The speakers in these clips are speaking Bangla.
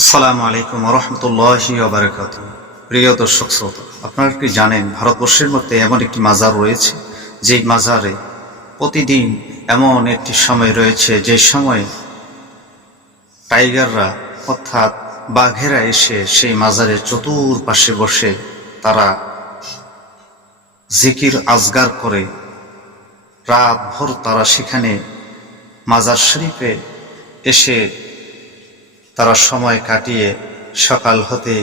আসসালামু আলাইকুম রহমতুল্লাহি ওয়া বারাকাতুহু। প্রিয় দর্শক শ্রোতা, আপনারা কি জানেন ভারতবর্ষের মধ্যে এমন একটি মাজার রয়েছে, যেই মাজারে প্রতিদিন এমন একটি সময় রয়েছে যে সময় টাইগাররা অর্থাৎ বাঘেরা এসে সেই মাজারের চতুর্পাশে বসে তারা জিকির আজগার করে। রাত ভোর তারা সেখানে মাজার শরীফে এসে তারা সময় কাটিয়ে সকাল হতে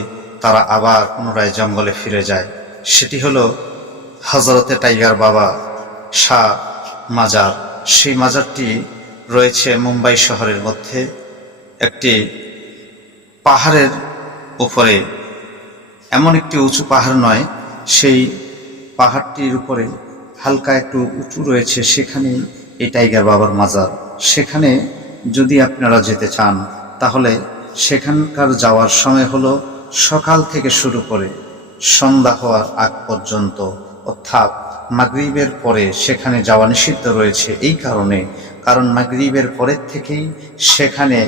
তারা আবার পুনরায় জঙ্গলে ফিরে যায়। সেটি হলো হযরতে টাইগার বাবা শাহ মাজার। সেই মাজারটি রয়েছে মুম্বাই শহরের মধ্যে একটি পাহাড়ের উপরে। এমন একটি উঁচু পাহাড় নয়, সেই পাহাড়টির উপরে হালকা একটু উঁচু রয়েছে, সেখানেই এই টাইগার বাবার মাজার। সেখানে যদি আপনারা যেতে চান তাহলে সেখানকার যাওয়ার সময় হলো সকাল থেকে শুরু করে সন্ধ্যা হওয়ার আগ পর্যন্ত, অর্থাৎ মাগরিবের পরে সেখানে যাওয়া নিষিদ্ধ রয়েছে। এই কারণ মাগরিবের পরের থেকেই সেখানে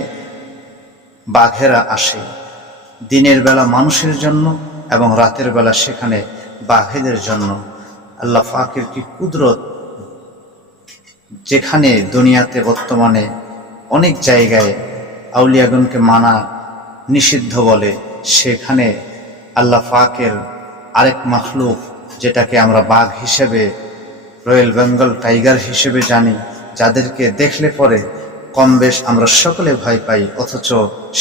বাঘেরা আসে। দিনের বেলা মানুষের জন্য এবং রাতের বেলা সেখানে বাঘেদের জন্য। আল্লাহ পাকের কি কুদরত! যেখানে দুনিয়াতে বর্তমানে অনেক জায়গায় আউলিয়াগণকে মানা নিষিদ্ধ বলে, সেখানে আল্লাহ পাকের আরেক মাখলুক, যেটাকে আমরা বাঘ হিসেবে, রয়্যাল বেঙ্গল টাইগার হিসেবে জানি, যাদেরকে দেখলে পরে কম বেশ আমরা সকলে ভয় পাই, অথচ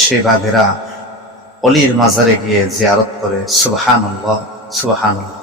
সে বাঘেরা অলির মাজারে গিয়ে জিয়ারত করে। সুবহানাল্লাহ, সুবহানাল্লাহ।